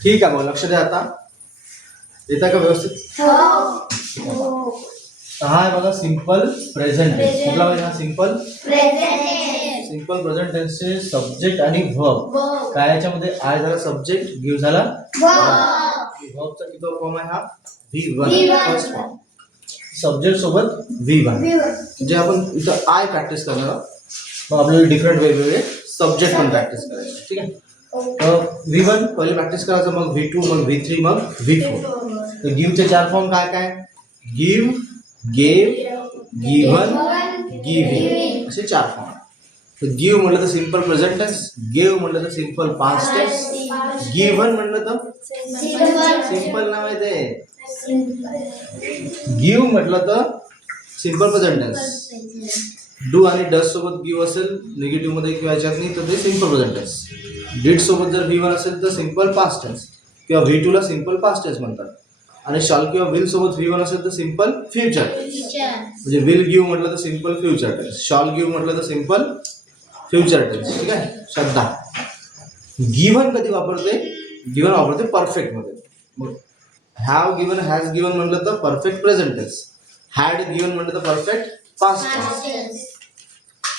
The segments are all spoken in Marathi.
ठीक आहे, मग लक्ष द्या आता. येता का व्यवस्थित? हा आहे बघा सिंपल प्रेझेंट टेन्स. कुठला म्हणजे हा सिंपल सिंपल प्रेझेंट टेन्सचे सब्जेक्ट आणि वर्ब. काय याच्यामध्ये आय झाला सब्जेक्ट, गिव्ह झाला वर्बचा किती फॉर्म आहे हा? V1 first form. सब्जेक्ट सोबत V1 म्हणजे आपण इथं आय प्रॅक्टिस करणार आहोत. मग आपल्याला डिफरंट वेगवेगळे सब्जेक्ट पण प्रॅक्टिस करायचे. ठीक आहे. V1 पहिले प्रॅक्टिस करायचं, मग V2, मग V3, मग V4. तर गिव्हचे 4 फॉर्म काय काय? गिव्ह, गेव, गिव्हन, गिव्हिंग असे 4 फॉर्म. तर गिव्ह म्हटलं तर सिंपल प्रेझेंट टेन्स, गेव म्हटलं तर सिंपल पास्ट टेन्स, गिव्हन म्हटलं तर सिंपल नाव आहे ते. गिव्ह म्हटलं तर सिंपल प्रेझेंट टेन्स. डू आणि डस सोबत गिव्ह असेल निगेटिव्ह मध्ये किंवा याच्यात नाही तर ते सिंपल प्रेझेंट टेन्स. डिड सोबत जर V1 असेल तर सिंपल पास्ट टेन्स किंवा V2 ला सिंपल पास्ट टेन्स म्हणतात. आणि शॉल किंवा विल सोबत V1 असेल तर सिंपल फ्युचर टेन्स. म्हणजे विल गिव्ह म्हटलं तर simple future tense, shall give म्हटलं तर सिंपल फ्युचर टेन्स. ठीक आहे. श्रद्धा गिव्हन कधी वापरते? गिव्हन वापरते परफेक्ट मध्ये. मग हॅव गिव्हन, हॅज गिव्हन म्हटलं तर perfect present tense, had given म्हटलं तर परफेक्ट पास्ट टेन्स,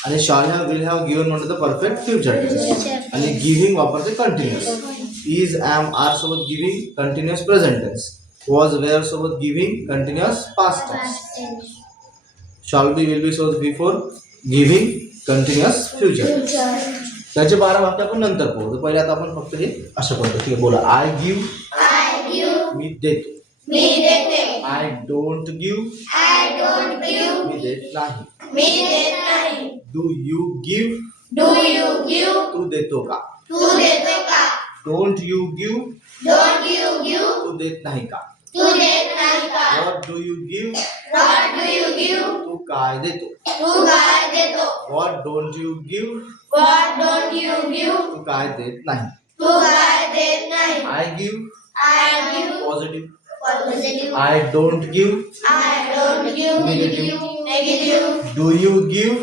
आणि shall have, will have given म्हटलं तर परफेक्ट फ्युचर टेन्स. आणि गिव्हिंग वापरते कंटिन्युअस. इज, एम, आर सोबत giving continuous present tense, was, were सोबत giving continuous past tense, shall be, will be सोबत बिफोर गिव्हिंग कंटिन्युअस फ्युचर. त्याचे 12 वाक्य आपण नंतर पाहू. तर पहिले आता आपण फक्त हे असं करतो. ठीक आहे, बोला. आय गिव्ह, मी देतो. आय डोंट गिव्ह, मी देत नाही. डू यू गिव्ह, तू देतो का? डोंट यू गिव्ह, तू देत नाही का? व्हॉट डू यू गिव्ह, तू काय देतो? व्हॉट डोंट यू गिव्ह, तू काय देत नाही. I give positive, I don't give negative, do you give,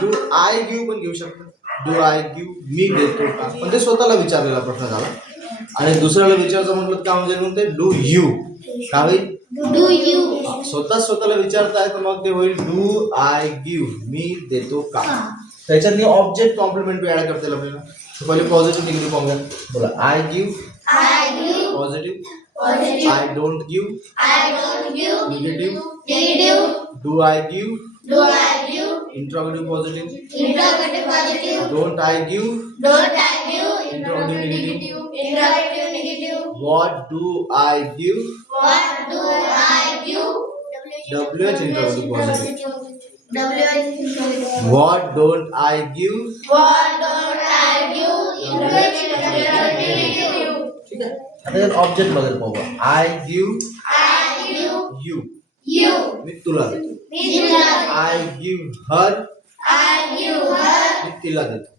do I give पण घेऊ शकतो. डू आय गिव्ह, मी देतो का? पण ते स्वतःला विचारलेला प्रश्न झाला. आणि दुसऱ्याला विचारायचं म्हटलं का म्हणजे मग ते डू यू का होईल? स्वतःला विचारताय तर मग ते होईल डू आय गिव्ह, मी देतो का. त्याच्यात ऑब्जेक्ट कॉम्प्लिमेंट ऍड करता येईल आपल्याला. पहिले पॉझिटिव्ह निगेटिव्ह फॉर्म घ्या. बोला. I give positive, I don't give negative, do I give interrogative positive, don't I give interrogative negative, what do I give WH interrogative positive, what don't I give ठीक आहे. आता ऑब्जेक्ट बद्दल पाहू. आय गिव्ह यू, मी तुला देतो. आय गिव्ह हर, मी तिला देतो.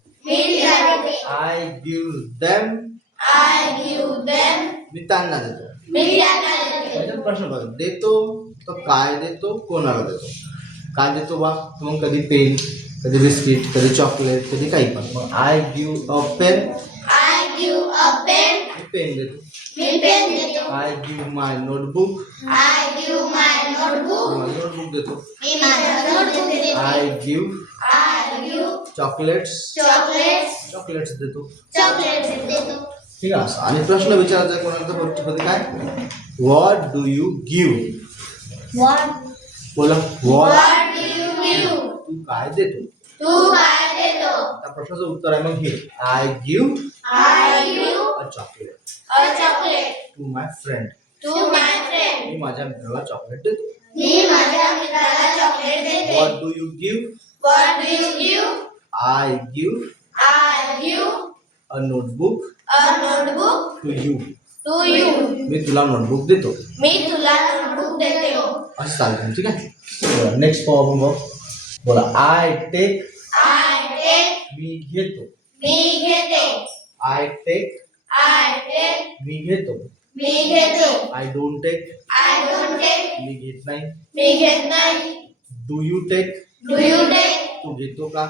आय गिव्ह देम, मी त्यांना देतो. प्रश्न बघा. देतो तर काय देतो, कोणाला देतो? काय देतो बा? मग कधी पेन, कधी बिस्किट, कधी चॉकलेट, कधी काही पण. मग आय गिव्ह अ पेन, मी पेन देतो. आय गिव्ह माय नोटबुक, माझी नोटबुक देतो. आय गिव्ह चॉकलेट्स देतो. ठीक आहे. आणि प्रश्न विचारायचा आहे कोणाला तर काय? व्हॉट डू यू गिव्ह, बोला. व्हॉट तू काय देतो. त्या प्रश्नाचं उत्तर आहे मग हे. I give a chocolate to my friend, मी माझ्या मित्राला चॉकलेट देतो. What do you give, I give a notebook to you, मी तुला नोटबुक देतो. असं चालतं. ठीक आहे. नेक्स्ट फॉर्म बघ. बोला. आय टेक, मी घेतो. आय टेक, मी घेतो. आय डोंट टेक, मी घेत नाही. डू यू टेक, तू घेतो का?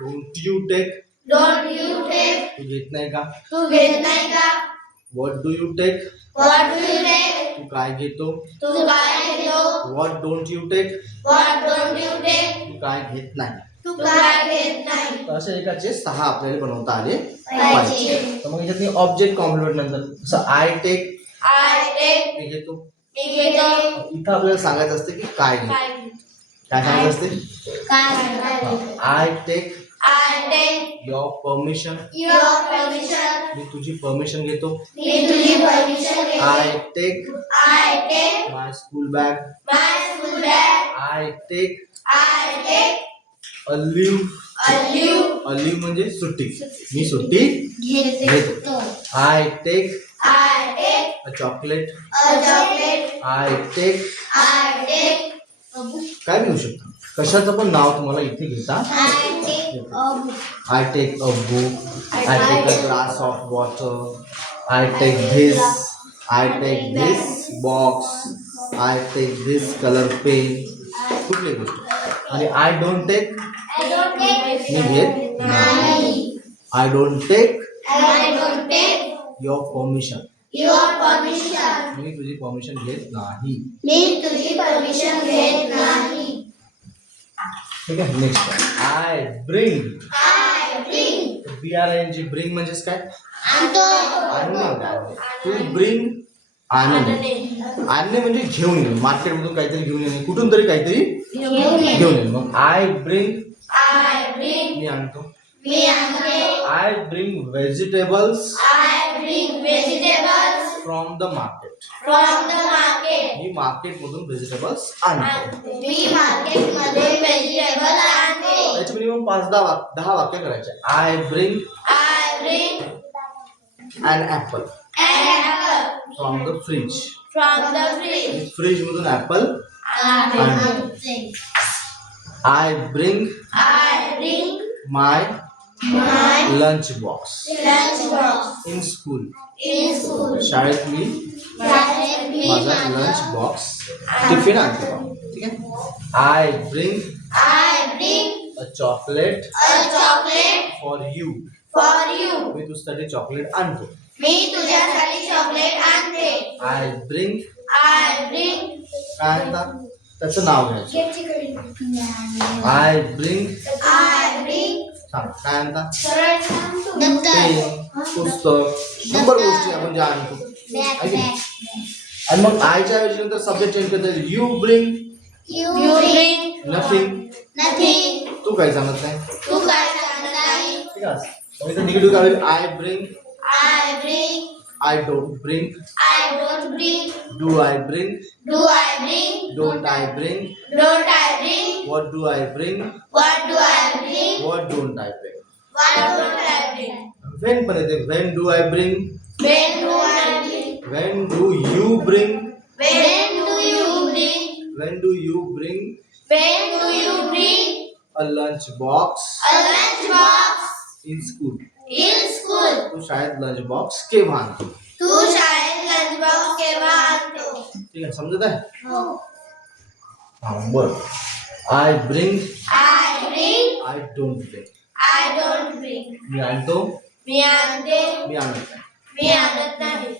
Don't you take, Don't you take? तू घेत नाही का? तू घेत नाही का? What do you take? What do you take? तू काय घेतो? तू काय घेतो? What don't you take? What don't you take? तू काय घेत नाही. तू काय घेत नाही? तर अशा एकाचे 6 आपल्याला बनवता आले पाहिजे. पाहिजे. तर मग याच्यात ऑब्जेक्ट कॉम्प्लिमेंट नंतर जसं आय टेक I take. मी घेतो. मी घेतो. इथं आपल्याला सांगायचं असते की काय घेतो. काय घेतो? काय सांगायचं असते? काय? I take I take your permission. your permission. मी तुझी परमिशन घेतो. मी तुझी परमिशन घेते. I take I take my school bag. my school bag. I take I take a leave. a leave. A leave म्हणजे सुट्टी. मी सुट्टी घेतो. I take I take a chocolate. a chocolate. I take I take a book. काय घेऊ शकतो? कशाचं पण नाव तुम्हाला इथे घेता. I take a book. I take a book. I take a glass of water. I take this. I take this box. I take this color pen. कुठली गोष्ट. आणि I don't take I don't take. मी घेत नाही. I don't take I don't take your permission. your permission. मी तुझी परमिशन घेत नाही. मी तुझी परमिशन घेत नाही. ठीक आहे. Next I bring. I bring. BRING bring म्हणजेच काय? आणतो. आणणे. तू ब्रिंग आणणे. आणणे म्हणजे घेऊन येणे. मार्केटमधून काहीतरी घेऊन येणे. कुठून तरी काहीतरी घेऊन ये. घेऊन येणे. मग आय ब्रिंग I bring. मी आणतो. मी आणते. I bring vegetables I bring vegetables from the market. from the market. मी मार्केटमधून व्हेजिटेबल्स आणतो. मी मार्केट मध्ये व्हेजिटेबल आणते. याचे मिनिमम 5-10 वाक्य करायचे. I bring I bring an apple an apple from the fridge. from the fridge. Fridge मधून ऍपल. आणते. I bring I bring my my lunch box lunch box in school. in school. शाळेत मी शाळेत मी माझा लंच बॉक्स टिफिन आणतो. ठीक आहे. I bring I bring a chocolate a chocolate for you. for you. मी तुझ्यासाठी चॉकलेट आणतो. मी तुझ्यासाठी चॉकलेट आणते. आय ब्रिंग I bring काय आणतात त्याचं नाव घ्यायचं. आय ब्रिंग I bring सांग काय आणतात. दप्तर. पेन पुस्तक शंभर गोष्टी आपण ज्या आणतो. आहे की नाही? आणि मग आयच्या ऐवजी नंतर सब्जेक्ट चेंज करता येईल. You bring You bring nothing. nothing. तू काही सांगत नाही. तू काय सांगत नाही. ठीक आहे. मग इथे निगेटिव्ह काय होईल. I bring. I bring. I don't bring. I don't bring. Do I bring. Do I bring? Don't I bring. Don't I bring? What do I bring. What do I bring? What don't I bring. What don't I bring? When पण येते. When do I bring. When do I bring? When do you bring. When do you bring? When do you bring When do you bring a lunch box a lunch box in school. in school? तू शाळेत लंच बॉक्स केव्हा आणतो. तू शाळेत lunch box केव्हा आणतो? ठीक आहे. समजत आहे. हो. हा बर. I bring. I bring. I don't bring. I don't bring. मी आणतो. मी आणते. मी आणत नाही. मी आणत नाही.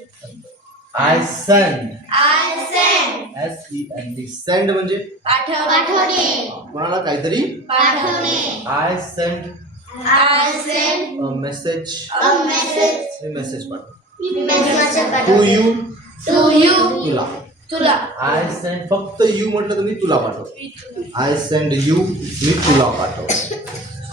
I send. I send. SEND send म्हणजे पाठवणे. कोणाला काहीतरी. पाठवणे. I send I send a message. a message. Me message पाठवतो. Message टू पाठवणे. You To you. तुला. तुला. आय सेंड फक्त यू म्हटलं तर मी तुला पाठवतो. आय सेंड यू मी तुला पाठवतो.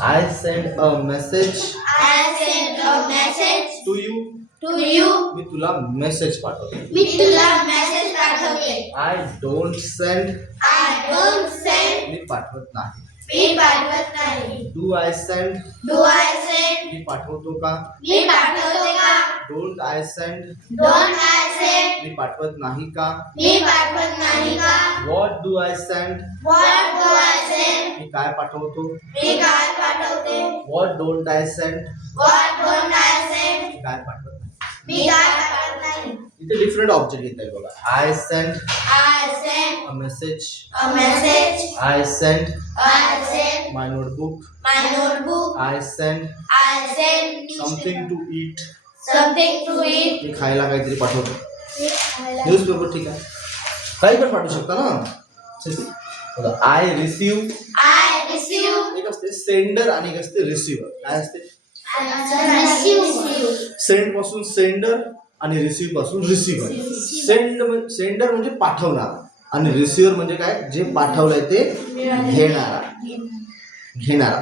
I send a message I send a message to you to you. मी तुला मेसेज पाठवतो. मी तुला मेसेज पाठवते. I don't send I don't send. मी पाठवत नाही. मी पाठवत नाही. Do I send Do I send? मी पाठवतो का. मी पाठवते का? Don't I send Don't I send? मी पाठवत नाही का. मी पाठवत नाही का? What do I send What do I send? मी काय पाठवतो. मी काय पाठवते? What don't I send What don't I send? मी काय पाठवत नाही. मी काय पाठवत नाही. इथे डिफरंट ऑब्जेक्ट येत आहे बघा. I send I send a message, a message. I send I send my notebook, my notebook. I send I send something to eat, something to eat. मी खायला काहीतरी पाठवतो. न्यूजपेपर ठीक आहे, काही पण पाठवू शकता ना. I receive I receive. एक असते सेंडर आणि एक असते रिसिव्हर. काय असते? Receive. सेंड पासून सेंडर आणि रिसिव्ह पासून रिसिव्हर. सेंडर म्हणजे पाठवणारा आणि रिसिव्हर म्हणजे काय, जे पाठवलंय ते घेणारा.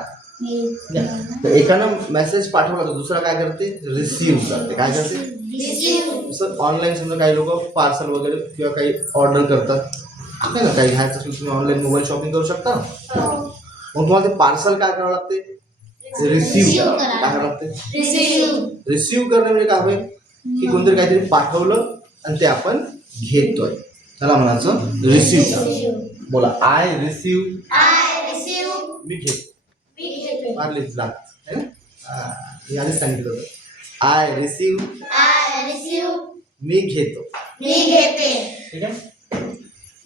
तर एकानं मेसेज पाठवला तर दुसरा काय करते, रिसिव्ह करते. काय करते? Receive. जसं ऑनलाईन समजा काही लोक पार्सल वगैरे किंवा काही ऑर्डर करतात नाही ना, काही घ्यायचं असेल तुम्ही ऑनलाईन मोबाईल शॉपिंग करू शकता. मग तुम्हाला ते पार्सल काय करावं लागते, रिसिव्ह करावं. काय करावं लागते? Receive. रिसिव्ह करणे म्हणजे काय होईल की कोणतरी काहीतरी पाठवलं आणि ते आपण घेतोय, त्याला म्हणायचं रिसिव्ह. बोला, आय रिसिव्ह. I receive. मी घेतो. We get. मारलीच लागत मी आधीच सांगितलं होतं. I receive, I receive. मी घेतो. मी घेते. ठीक आहे.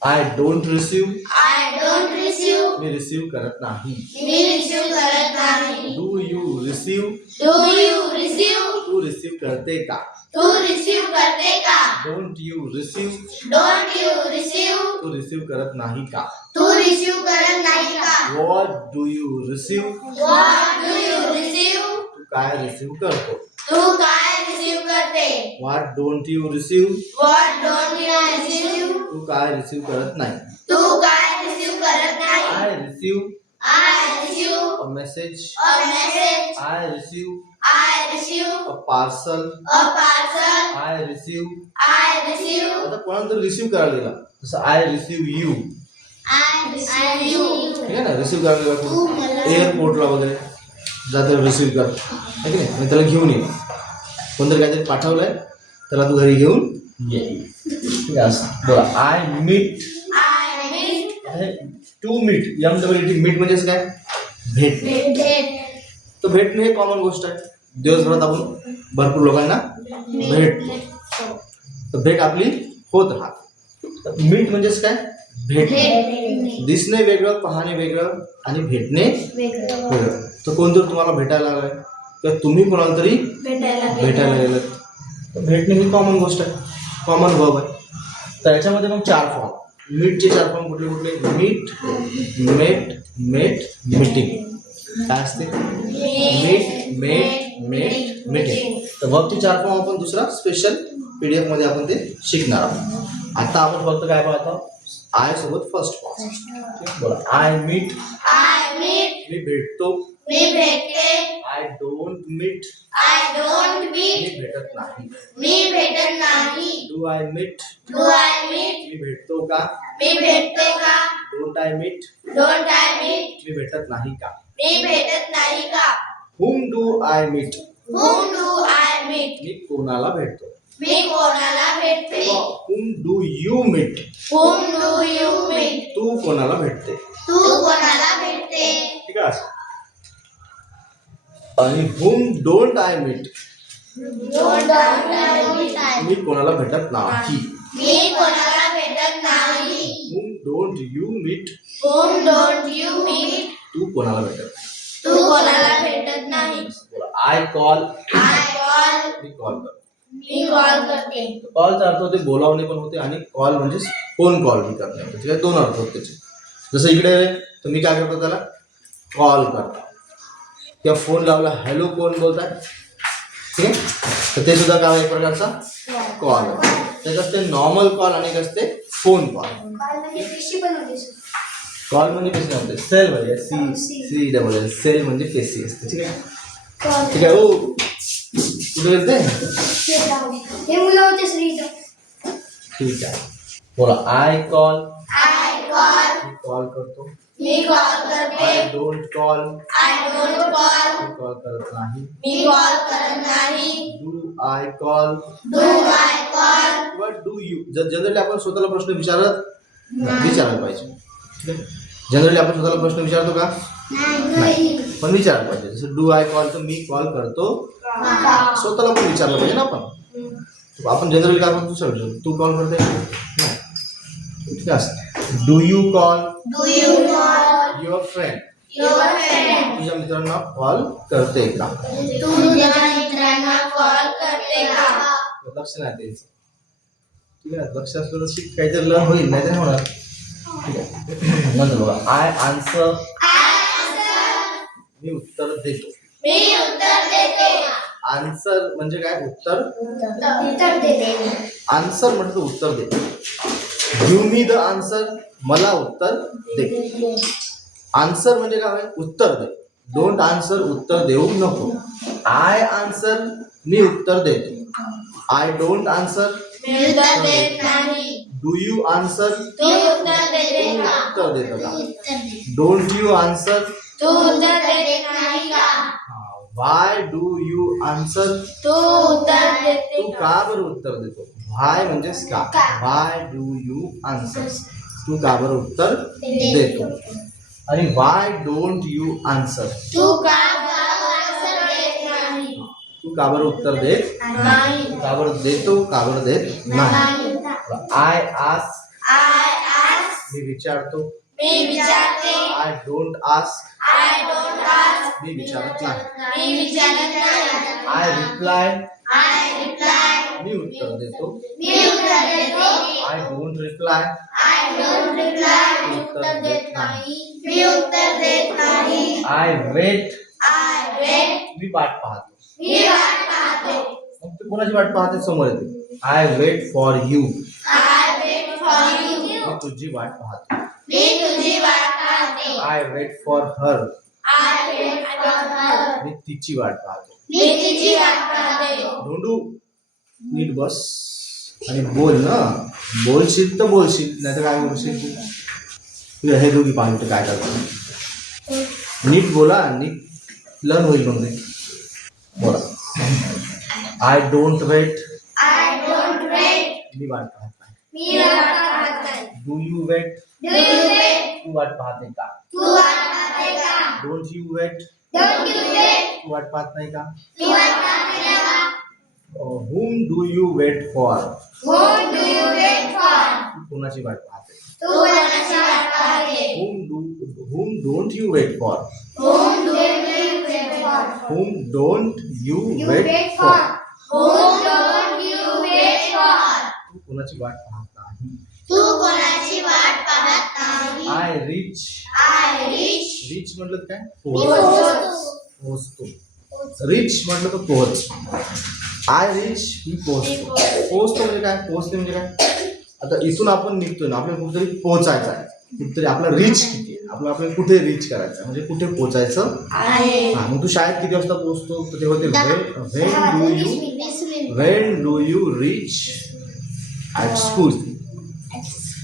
I don't receive, I don't receive. मी रिसिव्ह करत नाही. मी receive करत नाही. Do you receive, Do you receive? तू रिसिव्ह करते का? तू receive करते का? Don't you receive, Don't you receive? तू रिसिव्ह करत नाही का? तू receive करत नाही का? What do you receive, What do you receive? तू काय रिसिव्ह करतो? तू काय receive करते? What don't you receive, What don't you receive? तू काय रिसिव्ह करत नाही. तू काय receive करत नाही? I receive I receive a message, a message. I receive I receive a parcel, a parcel. I receive. I receive. आता कोणाला तर रिसिव्ह करायला गेला, जसं I receive you. I receive you. ठीक आहे ना, रिसिव्ह करायला गेला तू मला- एअरपोर्टला वगैरे जातं रिसिव्ह कर, आहे की नाही, आणि त्याला घेऊन ये. कोणतरी काहीतरी पाठवलंय त्याला तू घरी घेऊन ये. ठीक आहे, असं बोला. I meet, I meet. To meet, MWT meet म्हणजे असं काय, भेटणे. Date. तर भेटणे हे कॉमन गोष्ट आहे. दिवसभरात आपण भरपूर लोकांना भेटतो, तर भेट आपली होत राहते. तर मीट म्हणजेच काय, भेटणे. दिसणे वेगळं, पाहणे वेगळं आणि भेटणे वेगळं. तर कोणतरी तुम्हाला भेटायला आलंय किंवा तुम्ही कोणाला तरी भेटायला गेलं तर भेटणे ही कॉमन गोष्ट आहे, कॉमन वर्ब आहे. तर याच्यामध्ये मग 4 फॉर्म. मीटचे 4 फॉर्म कुठले कुठले? मीट, मेट, मेट, मीटिंग. काय असते? मीट, मेट, मेट, मीटिंग. तर वर्बचे 4 फॉर्म आपण दुसरा स्पेशल PDF मध्ये आपण ते शिकणार आहोत. आता आपण फक्त काय पाहतो, आय सोबत फर्स्ट फॉर्म. बोला, आय मीट, I meet. मी भेटतो. मी भेटते. I don't meet, I don't मी meet. भेटत नाही. मी भेटत नाही. Do I meet, Do I meet? मी भेटतो का? मी भेटते का? Don't I meet, Don't I meet? मी भेटत नाही का? मी भेटत नाही का? Whom do I meet, Whom do I meet? मी कोणाला भेटतो. मी कोणाला भेटते? Whom do you meet, Whom do you meet? तू कोणाला भेटते. तू कोणाला भेटते? ठीक आहे असं. आणि whom don't I meet, Don't I meet? मी कोणाला भेटत नाही. मी कोणाला भेटत नाही. Whom don't you meet, Whom don't you meet? तू कोणाला भेटत. तू कोणाला भेटत नाही. I call, I call. मी कॉल करतो. मी कॉल करते. कॉलचा अर्थ होते बोलावणे पण होते आणि कॉल म्हणजे फोन कॉल ही करणे होते. त्याचे 2 अर्थ होते त्याचे. जसं इकडे तर मी काय करतो, त्याला कॉल करतो किंवा फोन लावला, हॅलो कोण बोलताय, ठीक आहे. तर ते सुद्धा काय एक प्रकारचा कॉल आहे. त्यात असते नॉर्मल कॉल आणि एक असते फोन कॉल. कॉल म्हणजे पेशी नव्हते, सेल म्हणजे CCL, सेल म्हणजे पेशी असते. ठीक आहे, ठीक आहे. ओ कुठे गेलते? ठीक आहे, बोला. I call, I call. मी कॉल करतो. मी कॉल करते. I don't call, I don't call. मी कॉल करत नाही. मी कॉल करत नाही. Do I call, Do I call? किंवा डू यू. जनरली आपण स्वतःला प्रश्न विचारायला पाहिजे. जनरली आपण स्वतःला प्रश्न विचारतो का? नाही, पण विचारायला पाहिजे. जसं डू आय कॉल, तर मी कॉल करतो, स्वतःला पण विचारलं पाहिजे ना आपण. आपण जनरली काय म्हणतो सर, तू कॉल करते नाही, ठीक आहे. Do you call Do you call your friend, your friend? तुझ्या मित्रांना कॉल करते का? तू तुझ्या मित्रांना कॉल करते का? लक्ष नाही द्यायचं, ठीक आहे. लक्ष असलं तर शिक काहीतरी लर्न होईल, नाही तर होणार. ठीक आहे. नंतर बघा, आय आन्सर, मी उत्तर देतो. मी उत्तर देते. आन्सर म्हणजे काय? उत्तर. उत्तर देते. आन्सर म्हणजे तो उत्तर दे. गिव्ह मी द आन्सर, मला उत्तर दे. आन्सर म्हणजे काय? उत्तर दे. डोंट आन्सर, उत्तर देऊ नको. आय आन्सर, मी उत्तर देतो. आय डोंट आन्सर, मी उत्तर देत नाही. डू यू आन्सर, तू उत्तर देते तू का? उत्तर देतो का? डोंट यू आन्सर, तू उत्तर देत नाही का? वाय डू यू आन्सर, तू उत्तर देते तू का? का बरं उत्तर देतो? व्हाय म्हणजेच का. वाय डू यू आन्सर, तू का बरं उत्तर देतो. आणि वाय डोंट यू आन्सर, तू का उत्तर देत नाही? तू का बरं उत्तर देत नाही. का बरं देतो, का बरं देत नाही. आय आस्क, आय आस्क, मी विचारतो. मी विचारते. I don't ask, I don't ask, मी विचारत नाही. मी विचारत नाही. आय रिप्लाय, आय रिप्लाय, मी उत्तर देतो. मी उत्तर देते. I don't reply, I don't reply, मी उत्तर देत नाही. मी उत्तर देत नाही. आय वेट, आय वेट, मी वाट पाहतो. मी वाट पाहते. मग तू कोणाची वाट पाहते? समोर येते. I wait for you, I wait for you, मी तुझी वाट पाहतो. मी तुझी वाट पाहते. I wait for her, I wait for her, मी तिची वाट पाहतो. मी तिची वाट पाहते. धोंडू नीट बस आणि बोल ना. बोलशील तर बोलशील, नाही तर काय बोलशील तू? तुझ्या हे दोघी पाहते काय करतो. नीट बोला, नीट लर्न होईल. मग ते बोला. I don't wait, I don't wait, मी वाट पाहत नाही. मी वाट पाहत नाही. Do you wait, do you wait, तू वाट पाहते का? तू वाट पाहते का? Don't you wait, don't you wait, तू वाट पाहत नाही का? मी वाट पाहते का? whom do you wait for, Whom do you wait for? तू कोणाची वाट पाहते? तू कोणाची वाट पाहते? whom don't you wait for, Whom do you wait for? whom don't you You wait wait for, for. Whom don't you wait for? तू कोणाची वाट पाहत नाही. तू कोणाची वाट पाहत नाही. I reach, I reach, reach म्हटलं काय? मी पोहोच, पोहोचतो. पोहोचतो. रिच म्हटलं तर पोहोच. आय रिच, मी पोहोचतो. पोहोचतो म्हणजे काय? पोहोचते म्हणजे काय? आता इथून आपण निघतोय ना, आपल्याला कुठेतरी पोहोचायचं आहे. कुठेतरी आपला रिच किती आहे, आपल्याला कुठे रिच करायचं आहे, म्हणजे कुठे पोहोचायचं आहे. हा. मग तू शाळेत किती वाजता पोहोचतो? तर तेव्हा ते Wien do you reach at school.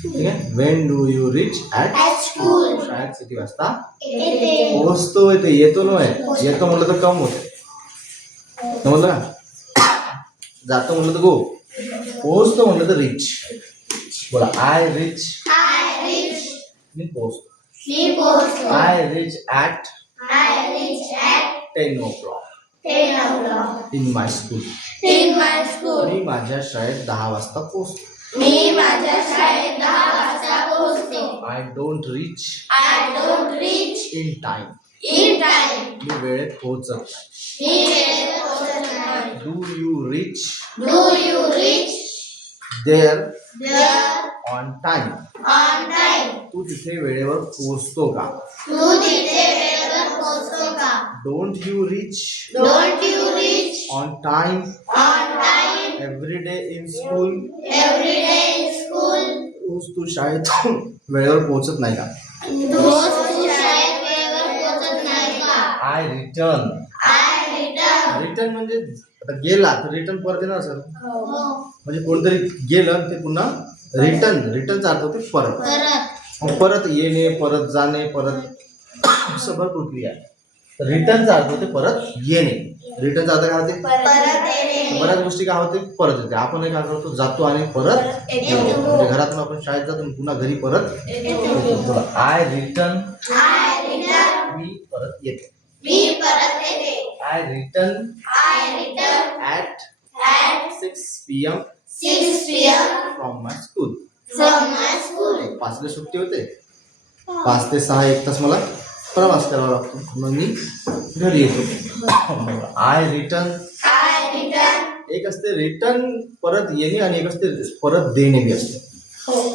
ठीक आहे. Wien do you reach at At school. शाळेत किती वाजता येते. पोहोचतो? येते. येतो नव्हे. येतो म्हटलं तर कम होते, समजलं का? जातो म्हटलं तर गो, पोहोचतो म्हटलं तर रिच. बोला. आय रिच, I reach, मी पोहोचतो. मी पोहोचतो. I rich at I reach at 10 o'clock 10 o'clock in my school. in my school. मी माझ्या शाळेत 10 वाजता पोहोचतो. मी माझ्या शाळेत 10 वाजता पोहोचतो. I don't reach I don't reach in time, in time. मी वेळेत पोहोचत नाही. मी वेळेत पोहोचत नाही. Do you reach Do you reach there there on time, on time? तू तिथे वेळेवर पोहोचतो का? तू तिथे वेळेवर पोहोचतो का? Don't you reach Don't you reach on time on time every day in school. every day in school? तू शाळेत वेळेवर पोहोचत नाही का? रोज तू शाळेत वेळेवर पोहोचत नाही का? I return, I return. Return म्हणजे आता गेला तर रिटर्न परत येणार सर. हो. म्हणजे कोणतरी गेलं ते पुन्हा रिटर्न, रिटर्नचा अर्थ होते परत. परत. मग परत येणे, परत जाणे, परत सगळं प्रक्रिया आहे. रिटर्नचा अर्थ होते परत येणे. रिटर्नचा अर्थ काय होते? परत येणे. बऱ्याच गोष्टी काय होते? परत येते. आपण काय करतो? जातो आणि परत येतो. म्हणजे घरातून आपण शाळेत जातो आणि पुन्हा घरी परत येतो. I return, I return. मी परत येतो. मी परत येते. I return I return at at at 6 PM 6 p.m. From my school. from my school. 5ला सुट्टी होते. 5 ते 6 एक तास मला प्रवास करावा लागतो. मग मी घरी येतो. I return. I return. एक असते रिटर्न परत येणे आणि एक असते परत देणे बी असते.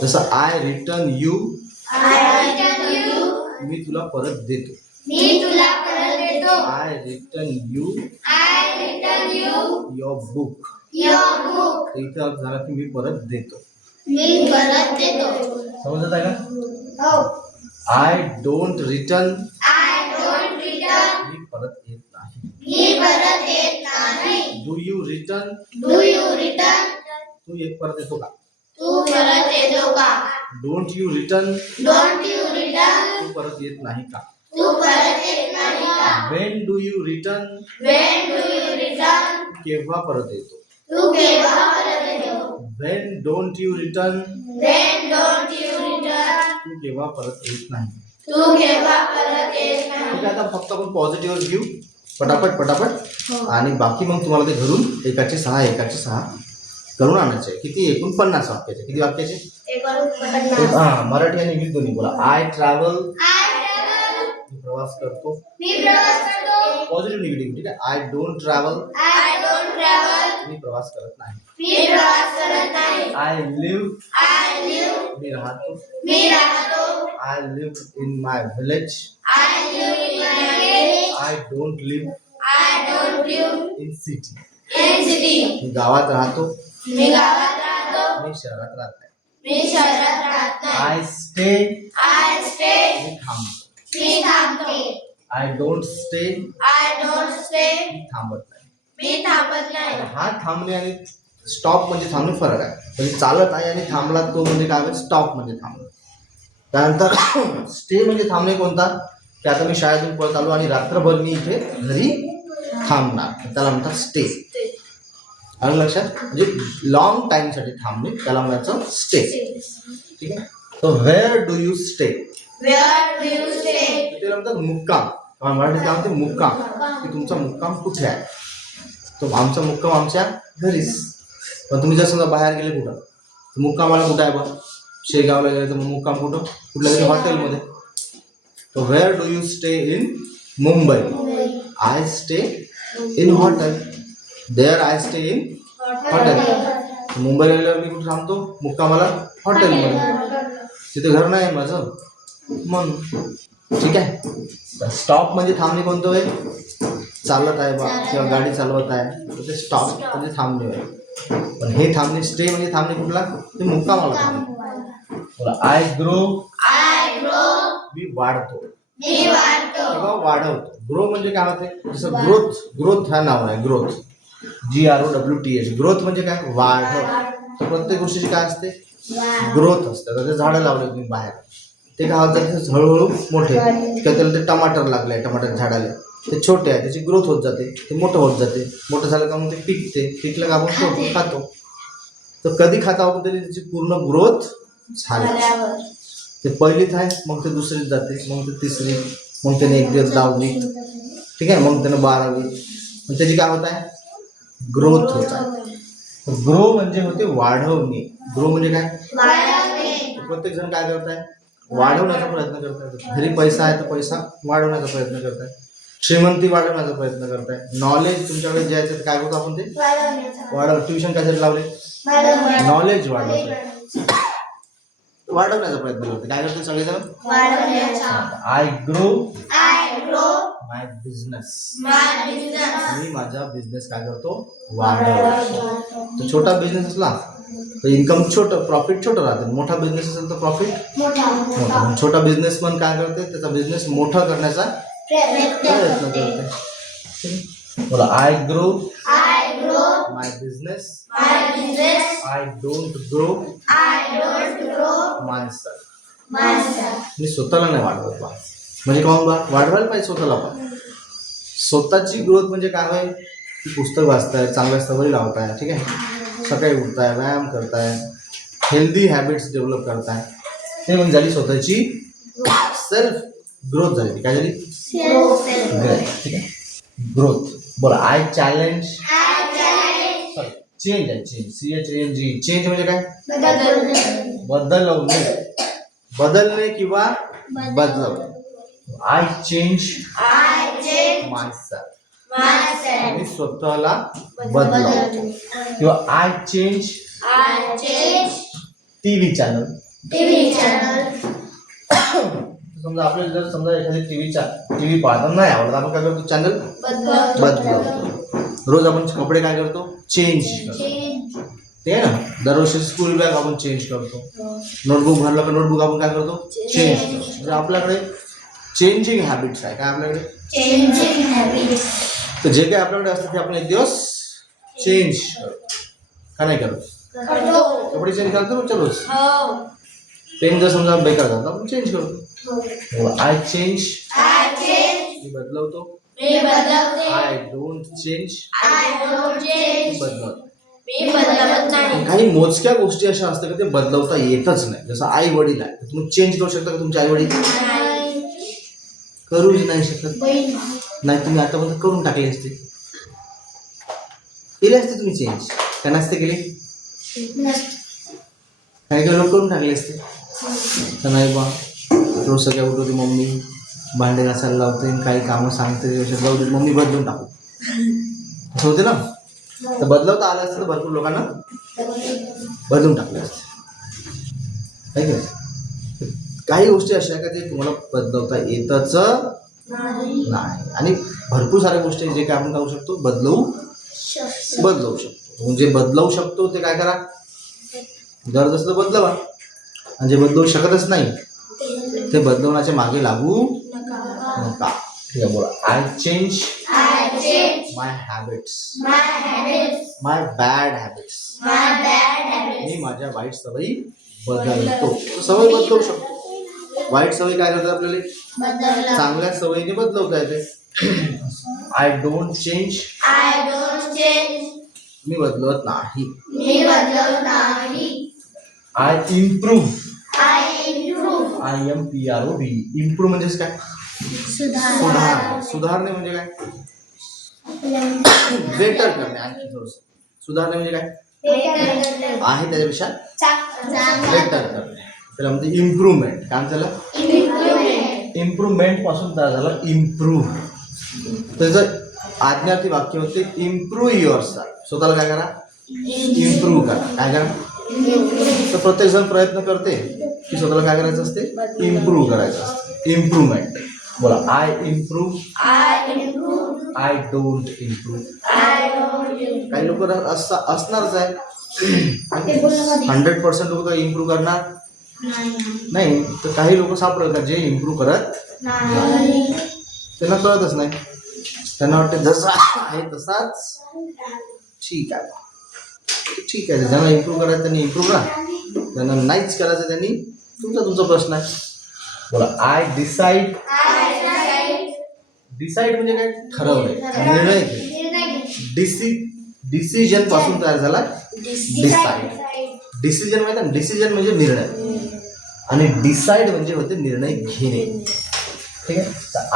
जसं I return you, I return you. मी तुला परत देतो. मी तुला परत देतो. I return you I return you your book. your book. इथे अर्थ झाला की मी परत देतो. मी परत देतो. समजत आहे का? हो. I don't return, I don't return. मी परत येत नाही. मी परत येत नाही. Do you return, Do you return? तू एक परत येतो का? तू परत येतो का? Don't you return, Don't you return? तू परत येत नाही का? तू परत येत नाही का? Wien do you return, When do you return? केव्हा परत येतो? तू केव्हा परत येतो? Wien don't you return, When don't you return? तू केव्हा परत येत नाही. तू केव्हा परत येत ठीक नाही? आहे, आता फक्त आपण पॉझिटिव्ह घेऊ पटापट आणि बाकी मग तुम्हाला ते घरून एकाचे 6 करून आणायचे आहे. किती? एकूण 50 वाक्याचे. किती वाक्याचे? मराठी आणि इंग्लिश दोन्ही बोला. आय ट्रॅव्हल, मी प्रवास करतो. मी प्रवास करतो. Positive negative. ठीक आहे. I don't travel, I don't travel. मी प्रवास करत नाही. मी प्रवास करत नाही. I live, I live. मी राहतो. मी राहतो. I live in my village. I live in my village. I don't live I don't live in city. in city. मी गावात राहतो. मी गावात राहतो. मी शहरात राहत नाही. मी शहरात राहत नाही. I stay, I stay. मी थांबतो. मी थांबतो. I don't stay, I don't stay. मी थांबत नाही. मी थांबत नाही. हा थांबणे आणि स्टॉप म्हणजे थांबणे फरक आहे. म्हणजे चालत आहे आणि थांबला तो म्हणजे काय आहे? स्टॉप म्हणजे थांबणे. त्यानंतर स्टे म्हणजे थांबणे कोणता? की आता मी शाळेतून पळत आलो आणि रात्रभर मी इथे घरी थांबणार, त्याला म्हणतात स्टे. आलं लक्षात? म्हणजे लॉंग टाइमसाठी थांबणे त्याला म्हणायचं स्टे. ठीक आहे. तो where do you stay, Where do you stay? त्याला म्हणतात मुक्काम. मराठीत काय म्हणते? मुक्काम. की तुमचा मुक्काम कुठे आहे? तो आमचा मुक्काम आमच्या घरीच. पण तुम्ही जर समजा बाहेर गेले कुठं तर मुक्कामाला कुठं आहे बा? शेगावला गेले तर मग मुक्काम कुठं? कुठल्या तरी हॉटेलमध्ये. तो where do you stay in Mumbai, I stay in hotel. There I stay in hotel. मुंबईला गेल्यावर मी कुठं थांबतो? मुक्कामाला हॉटेलमध्ये. तिथे घर नाही आहे माझं म्हणून. ठीक आहे. स्टॉप म्हणजे थांबणे कोणतं आहे? चालत आहे बा किंवा गाडी चालवत आहे तर ते स्टॉप म्हणजे थांबणे आहे. पण हे थांबणे स्टे म्हणजे थांबणे कुठला? ते मुक्कामाला थांबणे. बोला. I grow, I grow. मी वाढतो मी वाढतो. किंवा वाढवतो. ग्रो म्हणजे काय होते? जसं ग्रोथ हा नाव आहे. Growth, GROWTH. ग्रोथ म्हणजे काय? वाढ. तर प्रत्येक गोष्टीची काय असते? ग्रोथ असते. तर ते झाडं लावले तुम्ही बाहेर, ते काय होतात? हळूहळू मोठे. किंवा त्याला ते टमाटर लागले, टमाटर झाडाला ते छोटे आहे, त्याची ग्रोथ होत जाते, ते मोठं होत जाते. मोठं झालं का मग ते पिकते. पिकलं का आपण तोडतो, खातो. तर कधी खाता आपण तरी त्याची पूर्ण ग्रोथ झाली. ते पहिलीत आहे, मग ते दुसरीत जाते, मग ते तिसरी, मग त्याने 1 दिवस 10वी. ठीक आहे. मग त्यानं 12वी. मग त्याची काय होत आहे? ग्रोथ होत आहे. ग्रो म्हणजे होते वाढवणे. ग्रो म्हणजे काय? वाढवणे. प्रत्येक जण काय करत आहे? वाढवण्याचा प्रयत्न करत आहे. घरी पैसा आहे तर पैसा वाढवण्याचा प्रयत्न करत आहे. श्रीमंती वाढवण्याचा प्रयत्न करत आहे. नॉलेज तुमच्याकडे जे आहे ते काय करतो आपण? ते वाढव. ट्युशन कशासाठी लावले? नॉलेज वाढवण्याचा प्रयत्न करते. काय करते सगळेजण? I grow I grow my business, my business. मी माझा बिझनेस काय करतो? वाढवतो. तर छोटा बिझनेस असला तर इन्कम छोटं, प्रॉफिट छोटं राहते. मोठा बिझनेस असेल तर प्रॉफिट मोठा. छोटा बिझनेसमन काय करते? त्याचा बिझनेस मोठा करण्याचा प्रयत्न करते. बोला. I grow I grow my business, my business. I don't grow I don't grow my self. myself. मी स्वतःला नाही वाढवत बा. म्हणजे काहून बा? वाढवायला पाहिजे स्वतःला पण. स्वतःची ग्रोथ म्हणजे काय आहे? की पुस्तक वाचताय, चांगल्या सवयी लावताय. ठीक आहे. सकाळी उठताय, व्यायाम करताय, हेल्दी हॅबिट्स डेव्हलप करताय. ते म्हणजे झाली स्वतःची सेल्फ ग्रोथ झाली. काय झाली? ठीक आहे. ग्रोथ. बोला. I challenge, I challenge. Sorry change आहे चेंज CHANG. चेंज म्हणजे काय? बदलणे. बदलवणे, बदलणे किंवा बदलवणे. I change I change myself. myself. मी स्वतःला बदलवतो. किंवा I change I change TV channel. TV channel. समजा आपल्याला जर समजा एखादी टीव्ही पाहताना नाही आवडत, आपण काय करतो? चॅनल बदलवतो. रोज आपण कपडे काय करतो? चेंज करतो. Change. ते आहे ना, दरवर्षी स्कूल बॅग आपण चेंज करतो. नोटबुक भरलं का नोटबुक आपण काय करतो? चेंज करतो. म्हणजे आपल्याकडे चेंजिंग हॅबिट्स आहे. काय आपल्याकडे? Changing habits. तर जे काही आपल्याकडे असतं ते आपण एक दिवस चेंज करतो. का नाही करत? करतो. कपडे चेंज करतो रोजच्या रोज. हो. पेन जर समजा बेकार झाला आपण चेंज करतो. I change I change. मी बदलवतो. मी बदलते. I don't change I don't change. बदलवतो. मी बदलत नाही. काही मोजक्या गोष्टी अशा असतात की ते बदलवता येतच नाही. जसं आई वडील आहे, तर तुम्ही चेंज करू शकता का तुमचे आई वडील? नाही. करूच नाही शकत. बहीण. नाही तुम्ही आतापर्यंत करून टाकले असते, केले असते तुम्ही चेंज. का नसते केले? काही काही लोक करून टाकले असते. तर नाही बा, रोज सगळ्या उठवते मम्मी, भांडे घासायला लावते, काही कामं सांगते, जाऊ दे मम्मी बदलून टाकू, असं होते ना. तर बदलवता आलं असतं तर भरपूर लोकांना बदलून टाकले असते. आहे की नाही? काही गोष्टी अशा आहे का ते तुम्हाला बदलवता येतच नाही. नाही. आणि भरपूर साऱ्या गोष्टी आहेत जे काय आपण करू शकतो, बदलवू शकतो. म्हणजे बदलवू शकतो ते काय करा, गरज असलं बदलवा. आणि जे बदलवू शकतच नाही ते बदलवण्याच्या मागे लागू नका. ठीक आहे, बोला. I change I change my habits, my habits. My bad habits. My bad habits. मी माझ्या वाईट सवयी बदलतो. तो सवय बदलवू शकतो. वाईट सवयी काय करतात आपल्याला? बदलला. चांगल्या सवयीने बदलवता येते. I don't change I don't change. मी बदलवत नाही. मी बदलत नाही. I improve I improve. IMPROV. Improve म्हणजेच काय? सुधारणे म्हणजे काय? बेटर करणे. आणखी थोडंसं सुधारणे म्हणजे काय? आहे त्याच्यापेक्षा बेटर करणे. त्याला म्हणजे इम्प्रूव्हमेंट. काय त्याला? इम्प्रूव्हमेंट पासून तयार झाला इम्प्रूव्ह. त्याचं आज्ञार्थी वाक्य होते इम्प्रूव्ह युअर सेल्फ. स्वतःला काय करा? इम्प्रूव्ह करा. काय करा? तर प्रत्येक जण प्रयत्न करते की स्वतःला काय करायचं असते? इम्प्रूव्ह करायचं असते. इम्प्रूव्हमेंट. बोला. I improve. I improve. I don't improve. I don't improve. काही लोक असणारच आहे. 100% लोक तर इम्प्रूव्ह करणार नाही. तर काही लोक सापडतात जे इम्प्रूव्ह करत नाही. त्यांना कळतच नाही. त्यांना वाटतं जसं आहे तसाच ठीक आहे. ठीक आहे, ज्यांना इम्प्रूव्ह करायचं त्यांनी इम्प्रूव्ह करा, ज्यांना नाहीच करायचं त्यांनी तुमचा प्रश्न आहे. बोला. I decide. I decide. Decide म्हणजे काय? ठरवणे, निर्णय घे. डिसिजन पासून तयार झाला डिसाईड. डिसिजन माहिती आहे? डिसिजन म्हणजे निर्णय आणि डिसाईड म्हणजे होते निर्णय घेणे. ठीक आहे.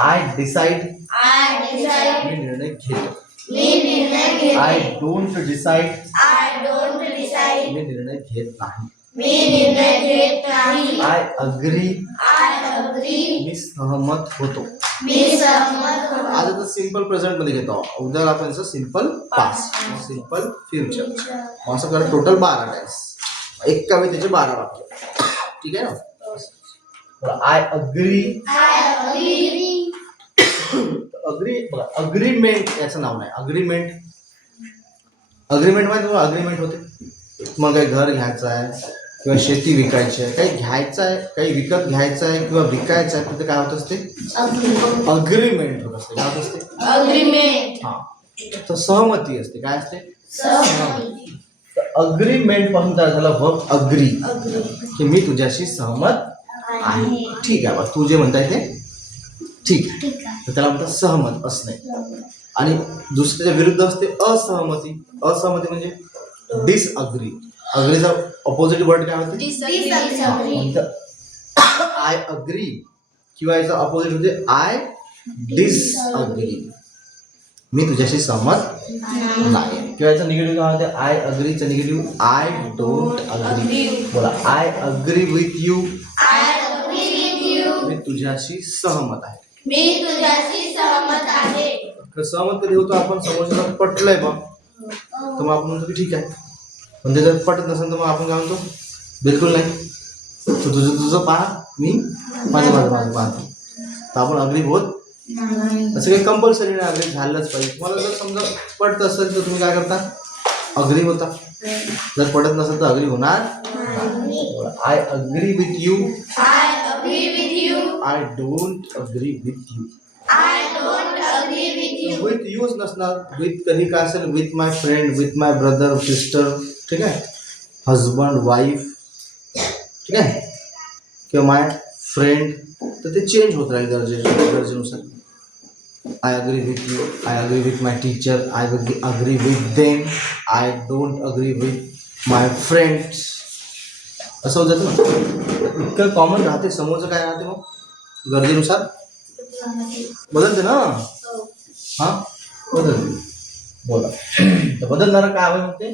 I decide. I decide. मी निर्णय घेतो. मी निर्णय घेते. I don't decide. I don't decide. मी निर्णय घेत नाही. मी निर्णय घेत नाही. I agree. I agree. मी सहमत होतो. मी सहमत होतो. आज आता सिंपल प्रेझेंट मध्ये घेतो. उद्या आपण सिंपल पास्ट, सिंपल फ्युचर. असं करा. Total 12 times. एक कवितेचे 12 वाक्य. ठीक आहे ना. I agree. I agree. Agreement याचं नाव नाही. अग्रीमेंट माहिती तुम्हाला? अग्रीमेंट होते मग काही घर घ्यायचं आहे किंवा शेती विकायची आहे, काही घ्यायचं आहे, काही विकत घ्यायचं आहे किंवा विकायचं आहे, तिथे काय होत असते? अग्रीमेंट होत असते. काय होत असते? Agreement. हा. तर सहमती असते. काय असते? सहमती. अग्रीमेंट पासून तयार झाला वर्ब अग्री, की मी तुझ्याशी सहमत आहे. ठीक आहे बा, तू जे म्हणताय ते ठीक आहे. तर त्याला म्हणतात सहमत असणे. आणि दुसऱ्याच्या विरुद्ध असते असहमती. असहमती म्हणजे डिसअग्री. अग्रीचा ऑपोजिट वर्ड काय होते? Disagree. आय अग्री किंवा याचा ऑपोजिट म्हणजे आय डिसअग्री. मी तुझ्याशी सहमत नाही. किंवा याचा निगेटिव्ह काय होते? आय अग्रीचा निगेटिव्ह आय डोंट अग्री. बोला आय अग्री विथ यू. मी तुझ्याशी सहमत आहे. मी तुझ्याशी सहमत आहे. तर सहमत कधी होतो आपण? समोरच्याला पटलंय बा तर मग आपण म्हणतो की ठीक आहे. पण ते जर पटत नसेल तर मग आपण काय म्हणतो? बिलकुल नाही. तू तुझं पहा, मी माझं पाहतो. तर आपण अग्री होत असं काही कंपल्सरी नाही अग्री झालंच पाहिजे. तुम्हाला जर समजा पटत असेल तर तुम्ही काय करता? अग्री होता. जर पटत नसेल तर अग्री होणार. I agree with you. I don't agree with you. With यूच नसणार. विथ कधी काय असेल? With my friend, with my brother, sister, ठीक आहे, हजबंड, वाईफ, ठीक आहे, किंवा माय फ्रेंड. तर ते चेंज होत राहील गरजेनुसार. I agree with you. I agree with my teacher. I agree with them. I don't agree with my friends. असं होत जातं ना. इतकं कॉमन राहते. समोरचं काय राहते मग? गरजेनुसार बदलते ना. हा बदलते. बोला तर बदलणारं काय हवं? मग ते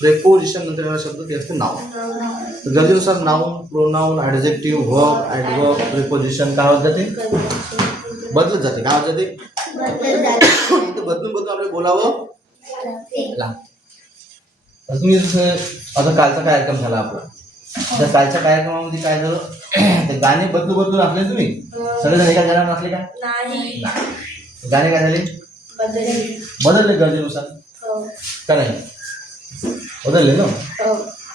प्रेपोजिशन नंतर येणारा शब्द ते असते नाउन. तर गरजेनुसार noun, pronoun, adjective, verb, adverb, preposition काय होत जाते? बदलत जाते. काय होत जाते? बदलून आपल्याला बोलावं लागतं. तुम्ही आता कालचा कार्यक्रम झाला आपला. त्या कालच्या कार्यक्रमामध्ये काय झालं? ते गाणे बदलून असले तुम्ही सगळेजण एका जणांना नसले का? नाही. गाणे काय झाले? बदलले गरजेनुसार का नाही? बदलले ना.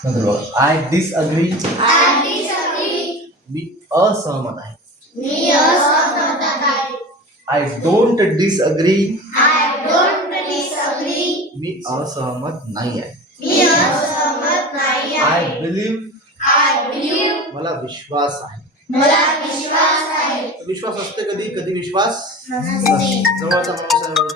नंतर बघा आय डिसअग्री. मी असहमत आहे. I don't disagree. मी असहमत नाही आहे. I believe. मला विश्वास आहे. विश्वास असते कधी विश्वास नसते. जवळचा माणूस आहे